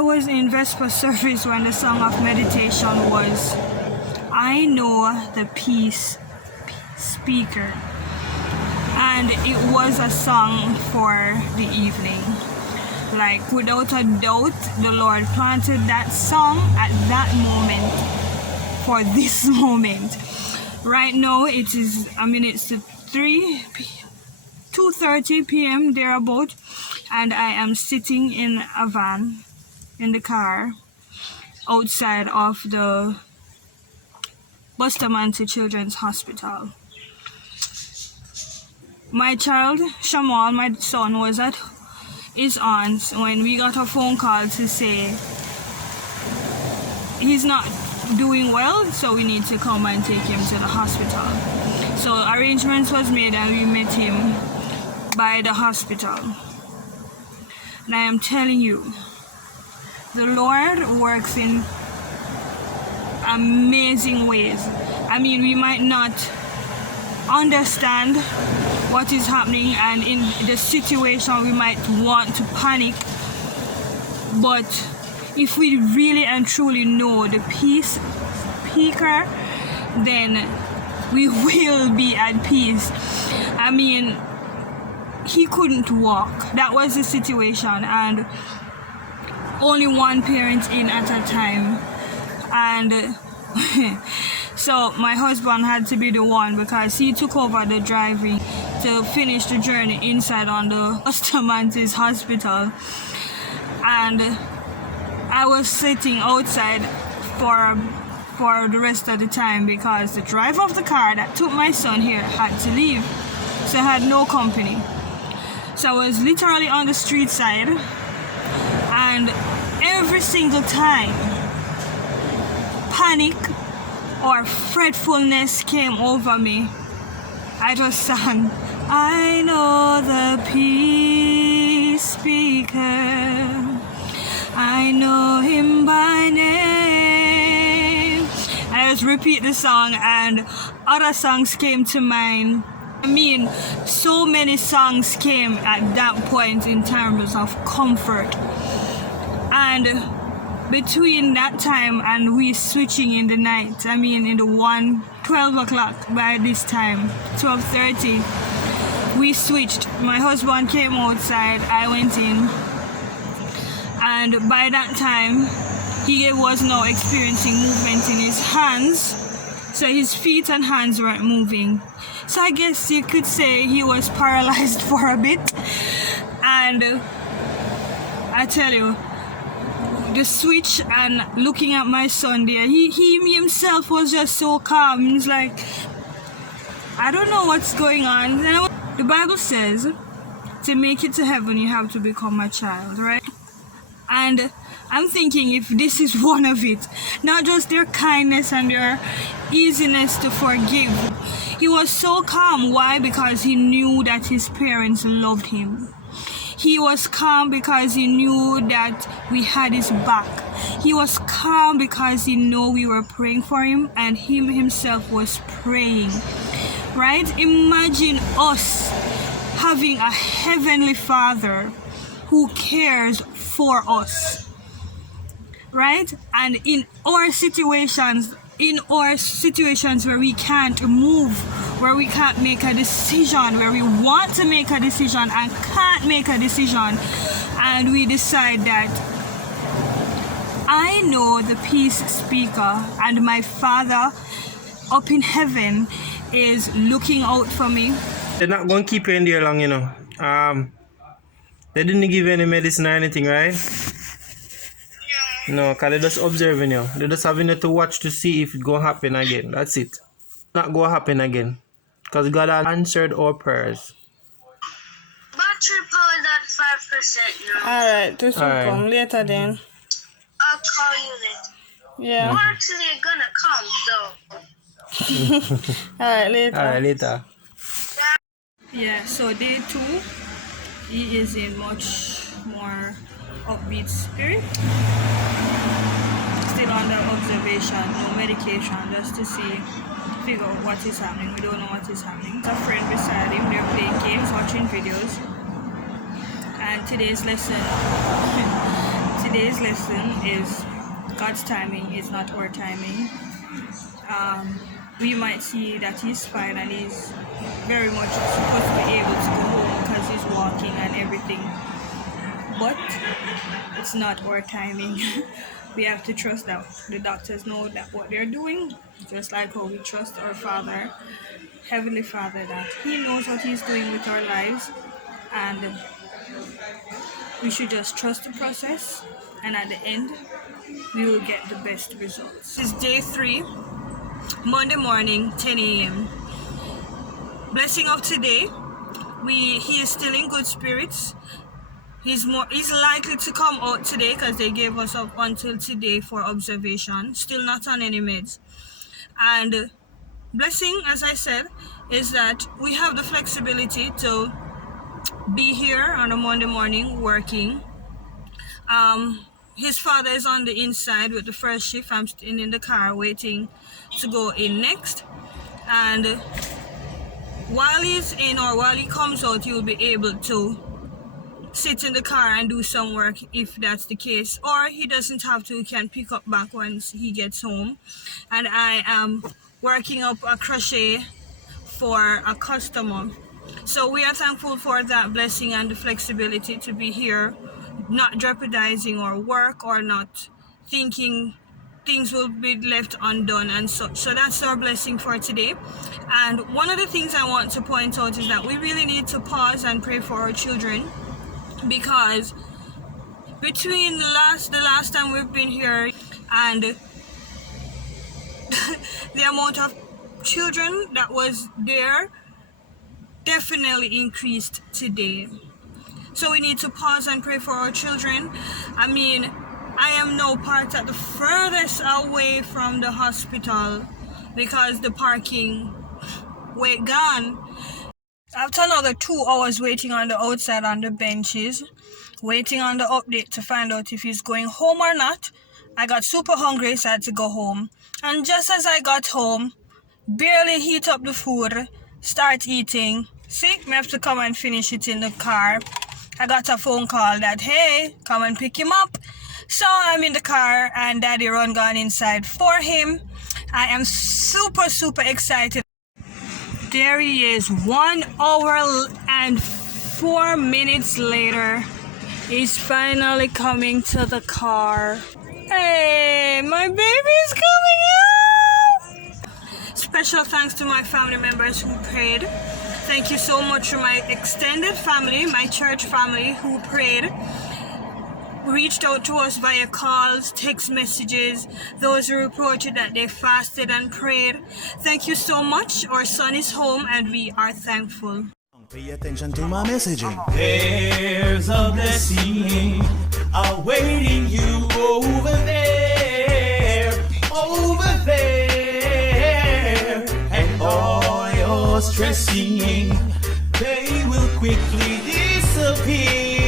I was in Vesper service when the song of meditation was I Know the Peace Speaker. And it was a song for the evening. Like, without a doubt, the Lord planted that song at that moment for this moment. Right now, it's 2:30 p.m. thereabout, and I am sitting in a van, in the car, outside of the Bustamante Children's Hospital. My child, Shamal, my son, was at his aunt's when we got a phone call to say he's not doing well, so we need to come and take him to the hospital. So arrangements was made and we met him by the hospital. And I am telling you, the Lord works in amazing ways. I mean, we might not understand what is happening, and in the situation we might want to panic, but if we really and truly know the peace speaker, then we will be at peace. I mean, he couldn't walk. That was the situation, and only one parent in at a time, and so my husband had to be the one because he took over the driving to finish the journey inside on the Bustamante's hospital, and I was sitting outside for the rest of the time because the driver of the car that took my son here had to leave, so I had no company. So I was literally on the street side, and every single time panic or fretfulness came over me, I just sang, I know the peace speaker, I know him by name. I just repeat the song and other songs came to mind. I mean, so many songs came at that point in terms of comfort. And between that time and we switching in the night, I mean in the 12 o'clock by this time, 12:30, we switched. My husband came outside, I went in, and by that time he was now experiencing movement in his hands, so his feet and hands weren't moving. So I guess you could say he was paralyzed for a bit. And I tell you, the switch and looking at my son there, he himself was just so calm. He's like, I don't know what's going on. The Bible says to make it to heaven you have to become a child, right? And I'm thinking if this is one of it, not just their kindness and their easiness to forgive. He was so calm. Why? Because he knew that his parents loved him. He was calm because he knew that we had his back. He was calm because he knew we were praying for him, and him himself was praying. Right? Imagine us having a heavenly Father who cares for us. Right? And in our situations where we can't move, where we can't make a decision, where we want to make a decision and can't make a decision, and we decide that I know the peace speaker and my Father up in heaven is looking out for me. They're not going to keep you in there long, you know. They didn't give you any medicine or anything, right? No, because they're just observing you. They're just having you to watch to see if it's going to happen again. That's it. Not going to happen again. Because God has answered our prayers. Battery powered at 5%, you know. Alright, this will come later then. I'll call you later. Yeah. I'm actually gonna come, so. Alright, later. Alright, later. Yeah, so day 2, he is in much more upbeat spirit. Still under observation, no medication, just to figure out what is happening. We don't know what is happening. There's a friend beside him, they're playing games, watching videos. And today's lesson today's lesson is God's timing is not our timing. We might see that he's fine and he's very much supposed to be able to go home because he's walking and everything. But it's not our timing. We have to trust that the doctors know that what they're doing, just like how we trust our Father, Heavenly Father, that He knows what He's doing with our lives, and we should just trust the process, and at the end, we will get the best results. This is day 3, Monday morning, 10 a.m. Blessing of today, he is still in good spirits. He's likely to come out today because they gave us up until today for observation. Still not on any meds. And blessing, as I said, is that we have the flexibility to be here on a Monday morning working. His father is on the inside with the first shift. I'm still in the car waiting to go in next. And while he's in or while he comes out, you'll be able to sit in the car and do some work if that's the case, or he doesn't have to, he can pick up back once he gets home. And I am working up a crochet for a customer, so we are thankful for that blessing and the flexibility to be here, not jeopardizing our work or not thinking things will be left undone, and so that's our blessing for today. And one of the things I want to point out is that we really need to pause and pray for our children, because between the last time we've been here and the amount of children that was there definitely increased today. So we need to pause and pray for our children. I mean, I am now parked at the furthest away from the hospital because the parking wait gone. After another 2 hours waiting on the outside on the benches, waiting on the update to find out if he's going home or not, I got super hungry, so I had to go home. And just as I got home, barely heat up the food, start eating. See, I have to come and finish it in the car. I got a phone call that, hey, come and pick him up. So I'm in the car and Daddy run gone inside for him. I am super excited. There he is, 1 hour and 4 minutes later. He's finally coming to the car. Hey, my baby's coming out! Special thanks to my family members who prayed. Thank you so much to my extended family, my church family who prayed. Reached out to us via calls, text messages, those who reported that they fasted and prayed. Thank you so much. Our son is home and we are thankful. Pay attention to my messaging. There's a blessing awaiting you over there, and all your stressing, they will quickly disappear.